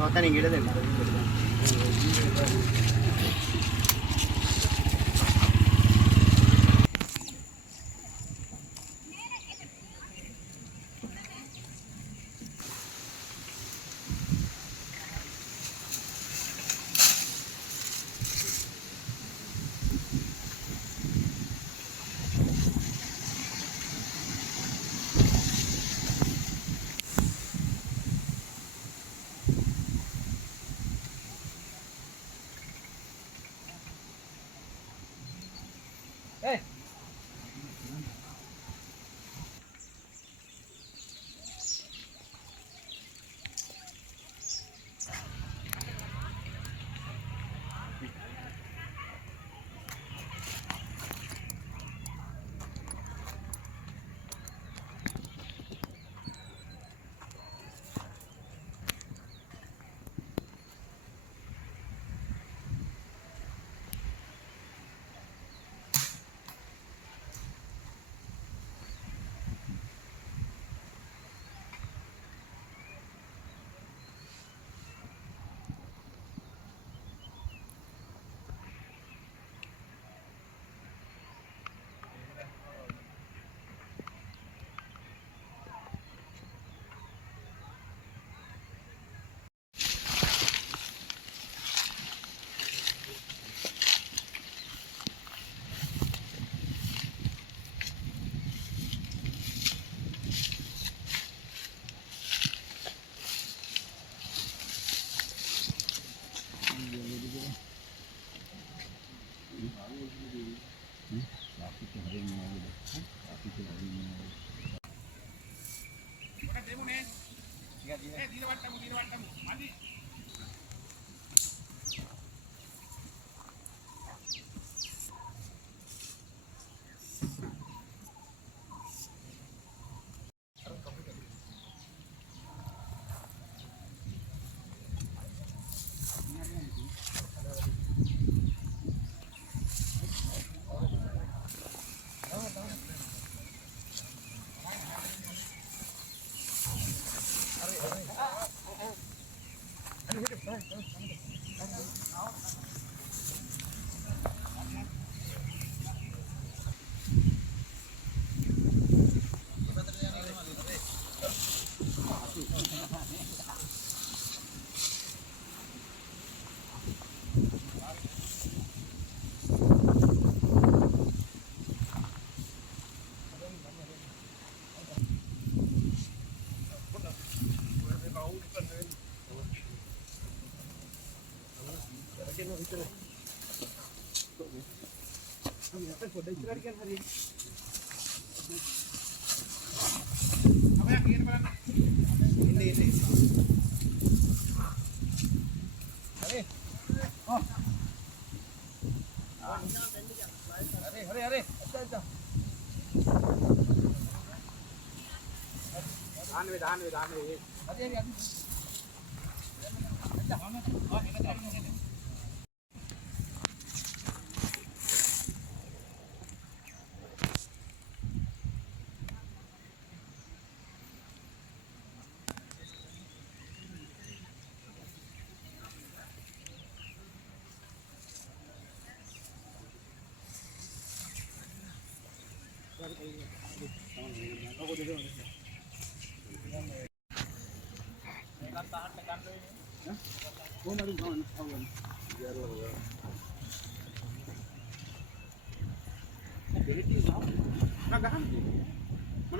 Akan yang gila deh. Nah,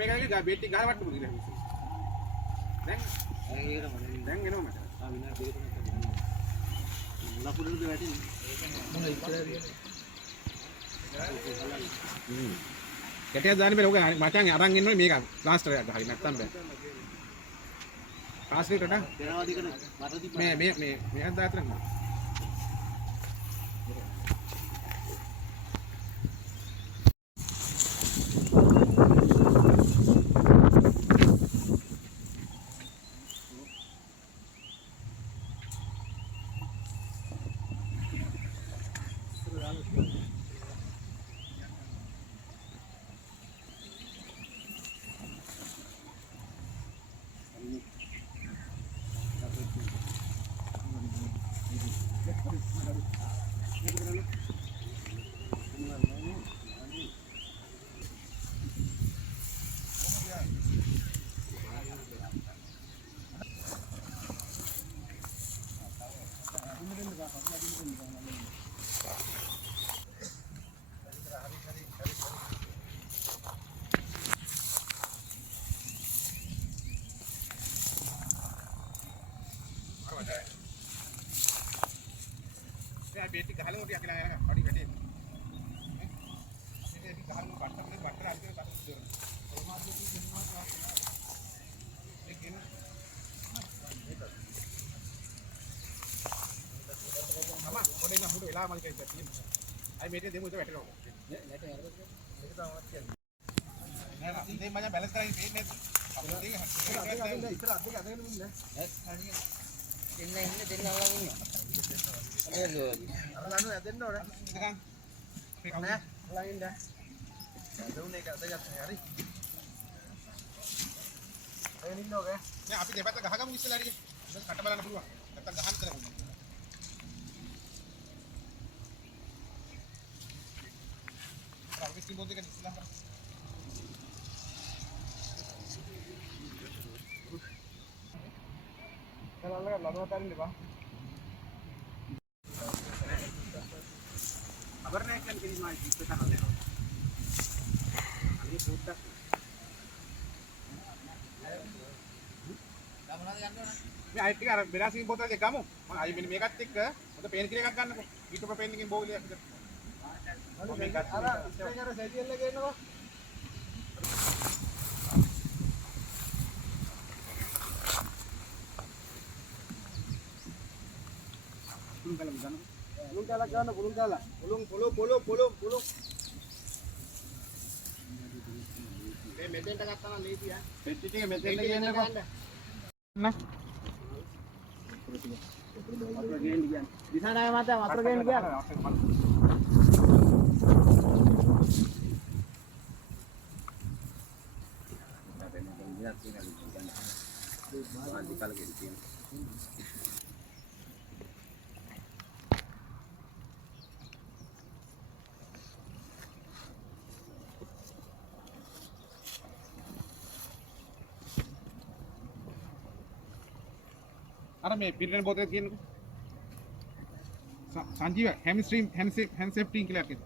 මේකගේ බෙට්ටි ගහලා වට්ටු කියලා miss. දැන් එනවා මට. විනාඩි දෙකක් ගන්න. ලකුණුද වැටෙන්නේ. මොන ඉස්සරහද? කැටියක් දාන්න බෑ. ඔක මචං අරන් ඉන්නෝනේ මේක ප්ලාස්ටර් එකක් ගහයි නැත්තම් බෑ. ප්ලාස්ටර් එකට මේ දාතර නෑ. बेटी गहल मोटी अकेला आया ना बड़ी बेटी बेटी गहल में बट्टर आके बात कर और मार जो की लेकिन हमा बोले ना मुझे इला माल कैसे आई बेटे दे मुझे बैठे रहो लेटे यार ये तो मत कर नहीं मजा बैलेंस कराई पेट ने इधर आते दिन Lalu ada no dah. Sekarang. Mana? Lain dah. Ada ni kat saya hari. Ini no ke? Ni api debat tak gahagam istilah lagi. Terus kata balana පුළුවන්. නැත්තම් ගහන්න කරමු. Harvesting boat එක ඉස්සලා කරමු. kalau lalu tarin di bawah. Kabarnya kan kini masih kita tahu ni. Ini buta. මේ අයිත් ටික අර බෙරාසින් බෝතලේ ගමු. මම අයි මෙන්න මේකත් එක්ක මොකද පේන් කිරි එකක් ගන්නකො. ඊට පස්සේ පේන් එකකින් බෝලයක් විතර. මේකත් අර ඉස්සරහ අර සයිඩ් එකේ එන්නකො. Pulung kalah gana. Pulung kalah. Pulung. Meten tak kata nak lagi ya. Meten lagi anda kau. Nah. Di sana mata, motor gen dia. අර මේ පිරිරෙන බෝතලේ තියෙනකො සංජීව හැන්ඩ් සේෆ්ටි කියලා එකක්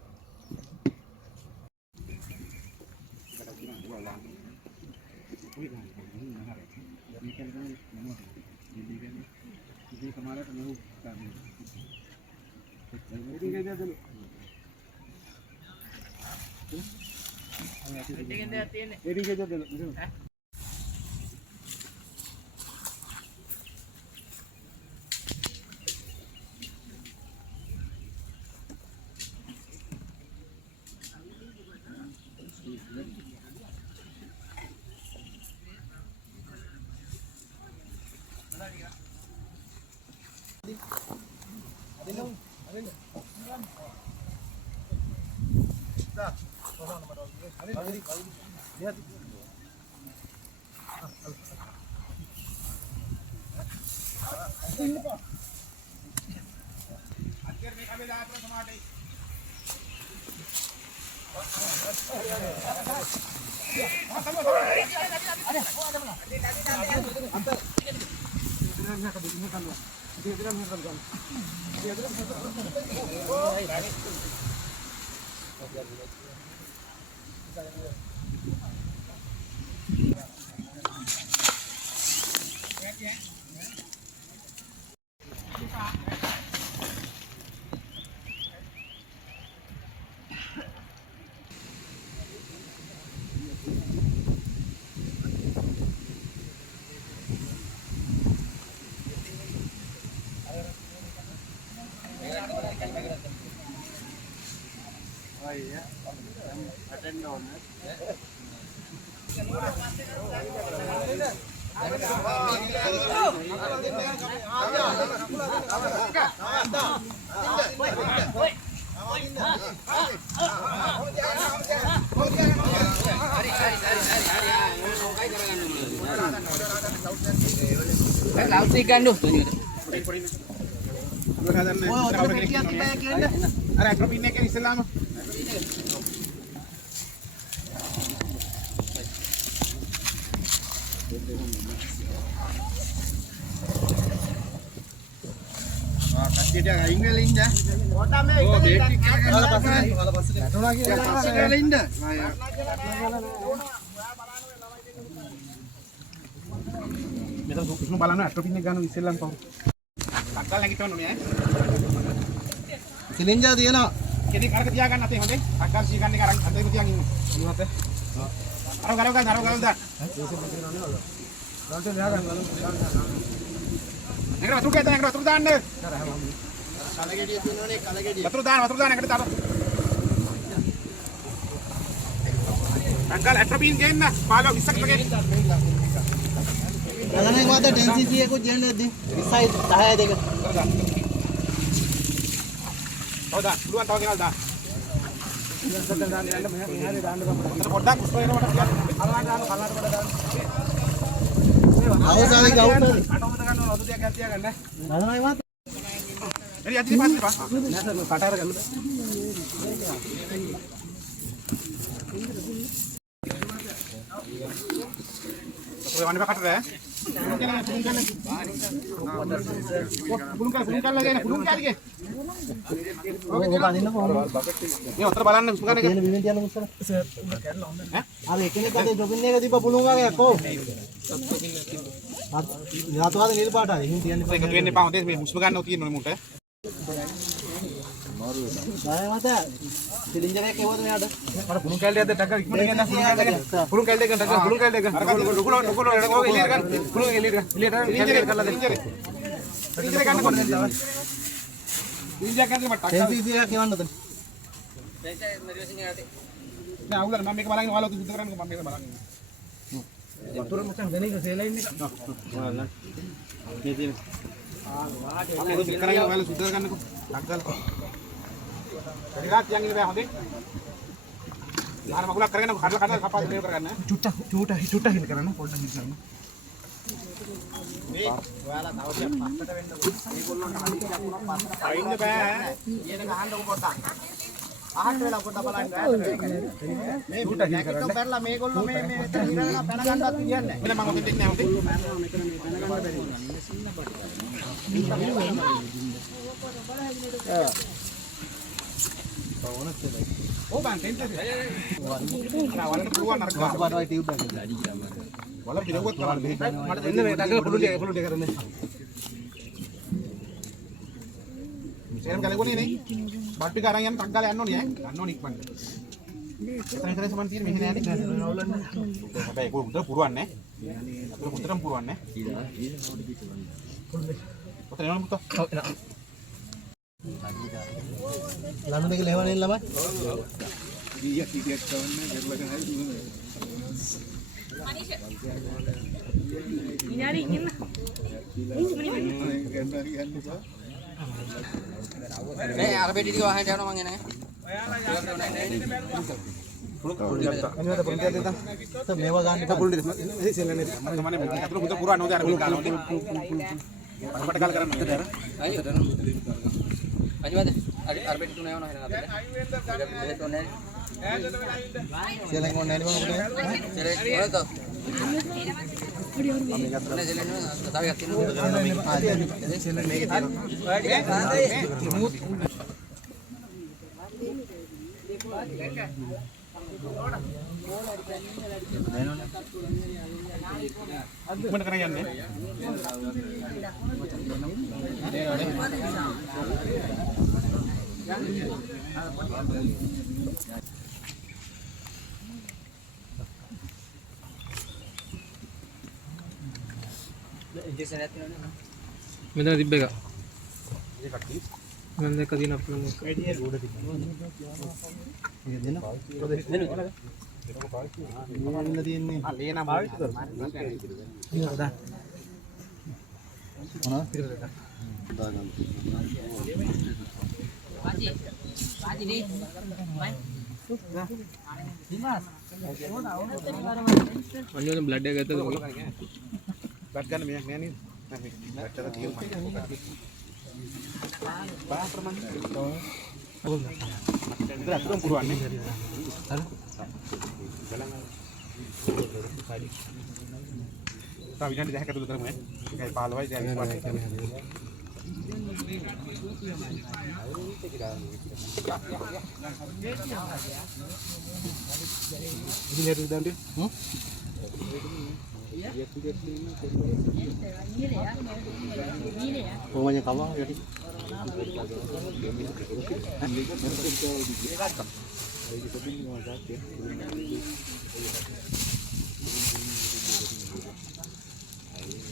Loudspeaker kan tuh. අර ඇට්‍රොපින් එකෙන් ඉස්සෙල්ලාම කට්ටියට අයින් වෙලා ඉන්න. ඕටා මේ එක දෙක වල පස්සේ නටුණා කියලා පස්සේ වෙලා ඉන්න. මෙතන සුසුම බලන්න ඇට්‍රොපින් එක ගන්න ඉස්සෙල්ලාම පහු. අක්කල් නැගිටවන්න ඕනේ ඈ. සිලින්ජර් තියෙනවා. කෙනෙක් අරක තියාගන්න අතේ හොඳේ. අක්කල් සී ගන්න එක අරන් අතේ තියාගෙන ඉන්න. මොනවද? අර ගලව ගන්න දාන්න. නේද වතුර කැතන වතුර දාන්න. කලගෙඩිය තියෙනවනේ කලගෙඩිය. වතුර දාන්න එකට දාන්න. අක්කල් ඇට්‍රොපින් ගේන්න 15 20කට ගෙන්න. අලනේ වාද 10cc එකක් දෙන්න දෙද්දි 20යි 10යි දෙක. හොදා පුළුවන් තව ගෙනල් දාන්න. පොඩ්ඩක් උස්ප වෙනවට කියන්න. අරන් දාන්න කල්ලාට පොඩ දාන්න. අවසානයේ ගවුම් අට හොද ගන්න වතු දෙයක් තියාගන්න. අලනේ වාද එරි අදිලි පාස්සේ පා. නැසර් කට අරගන්න. ඔය වන්නේ කටට ඈ. පුළුන් කල්ලා ගේන පුළුන් කාරිගේ. ඔක අනින්න කොහොමද? මේ උතර බලන්න උස්ම ගන්න එක. තියෙන බිමින් තියන්න මුස්සන. අර එකිනෙක අද ජොබින් එක දීප පුළුන් වගේ කො. යාතුවාද නිල් පාටයි. එහෙන් තියන්න ඒක වෙන්න එපා හොඳේ මේ උස්ම ගන්නව තියෙන්නේ මුට. ගාය මත සිලින්ජර් එකක් එවද මෙයාට. අර පුළුන් කැල්ලේ අද ටක්ක ඉක්මනට ගන්න පුළුන් කැල්ලේ ගන්න ටක්ක පුළුන් කැල්ලේ ගන්න. අර ලොකුල ඔය එළියට ගන්න. පුළුන් එළියට එළියට කරලා දෙන්න. එළියට ගන්න කොහොමද? ඉන්දියා කන්නේ මට ටක්ක. 10cc එකක් එවන්නද? නෑ අවුලක් මම මේක බලගෙන ඔයාලා සුද්ධ කරන්නේ මම මේක බලන්නේ. වතුර මචං දෙන එක සේලා ඉන්නේ. මේ තියෙන. අපි ඒක කරගෙන ඔයාලා සුද්ධ කරගන්නකෝ. ටක්කල්. එරිගාත් යන්නේ බෑ හොඳේ. යාර මගුලක් කරගෙන කඩලා කපා දෙන්න කරගන්න. චුට්ටක් හිල් කරන්න පොඩ්ඩක් හිල් කරන්න. මේ ඔයාලා තව ටිකක් පස්සට වෙන්න මේගොල්ලන්ට හරි ටිකක් උනක් පස්සට අයින්න බෑ. ඊට ගහන්නකො පොඩ්ඩක්. අහන්න වෙලා පොඩ්ඩක් බලන්න. මේ චුට්ටක් හිල් කරන්න. කරලා මේගොල්ලෝ මේ මෙතන ඉරලා පැන ගන්නවත් කියන්නේ. මෙන්න මම ඔතෙන් දෙන්නේ නැහැ හොඳේ. මෙතන මේ පැන ගන්න බැරි වුණා. ඕ බං ටෙන්ට් එක. වලට පුළුවන් අර ගන්න. පාටවයි ටියුබ් එකක්. වල පිළිවෙත් කරන්න. මට දෙන්න මේ ටක්කල පුළුන් ටික කරන්න. සේරම් ගලගොනේ නේ. බත් ටික අරන් යන්න ටක් ගාලා යන්න ඕනේ ඈ. යන්න ඕනේ ඉක්මනට. එතන සමන් තියෙන මෙහෙ නෑනේ. හැබැයි ඒක උඩ පුරවන්නේ නැහැ. අතන උඩටම පුරවන්නේ නැහැ. ඔතන එනවා පුතා. ඔව් එනවා. ලනු දෙක ලෙවන්නේ ළමයි. ගියක් කීයක් කවන්නේ දෙරලගෙන හරි දුන්නේ. Nyari ingin lah. Nih, arbet di bawah aja nomang ini. අනිවාර්ය පොන්තියක් දෙන්න. මේවා ගන්න එපා පුළුල් දෙන්න. ඉතින් මම තමයි අතන පුතා පුරවන්න ඕනේ අර මේ කාලේ. අපට කාල කරන්න. Ayo. Ayo ada. Arbet itu naya naya nanti. Itu naya. සෙලෙන් ඕනේ නැණි මම පුතේ. Jadi, boleh tuh. Ini jalan ini, tahu ya sini. සෙලෙන් මේකේ තියෙනවා. ඉක්මනට කරගෙන යන්නේ. Injection lihat ini. මෙතන තිබ්බ එක. ඒක කට්ටි. මම දැක්ක දින අපේ වැඩි රෝඩ තිබුණා. මේක දෙන්න. දෙන්න තියෙන්නේ. ලේ නම් පාවිච්චි කරමු. ඉන්නවද? මොනවද? පිළිවෙලට. දාගන්න. අනිවාර්යෙන් බ්ලඩ් එක ගත්තද මොකද? බත් ගන්න මෙයක් නෑ නේද? බත් එක තියෙනවා. බා ප්‍රමාණය. ඉතින් අතුරුම් පුරවන්නේ. හරි. තා විනාඩි 10ක ඇතුළත කරමු ඈ. 1:15යි දැන් 20යි. ඉතින් හරි දාන්න. කොහොමද කවවා යටි?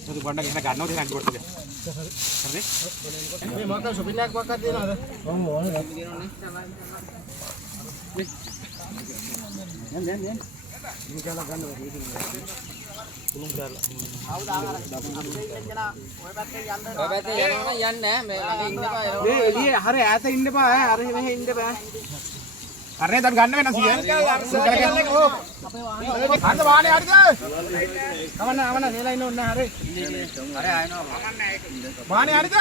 itu bandang enak kan? Nanti nanti buat aja. Ngerti? මේ මොකක්ද සොපින්නක් මොකක්ද දෙනවද? මම ඕනේ. දැන්. මේ කියලා ගන්න බෑ. පුළුන් කරලා. ඔය පැත්තේ යනවා යන්නේ නැහැ. මේ ළඟ ඉන්න බෑ. මේ එළියේ හරි ඈත ඉන්න බෑ. හරි මෙහෙ ඉන්න බෑ. Karena dan ganda වෙන 100. අන්න වාහනේ හරිද? අවන හේලා ඉන්න ඕනේ හරි. අර ආයනවා. වාහනේ හරිද?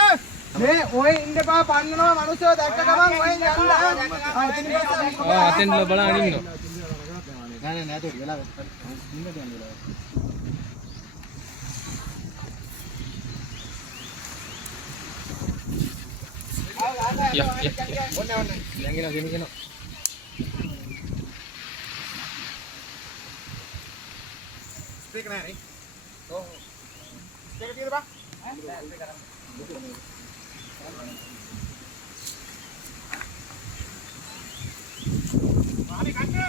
මේ ඔය ඉන්න බෑ පන්නනවා මිනිස්සු දැක්ක ගමන් ඔය යන්න. අතෙන් බලන්න ඉන්නවා. නෑ නෑ ඒක වෙලා ඉන්න දෙන්න වෙලා. යා. ඔන්න ඔන්න. යංගිනා ගෙනියනවා. ස්පීකර් නෑ නේ. ඔව්. ස්පීකර් තියෙද බා? වාහනේ ගන්න.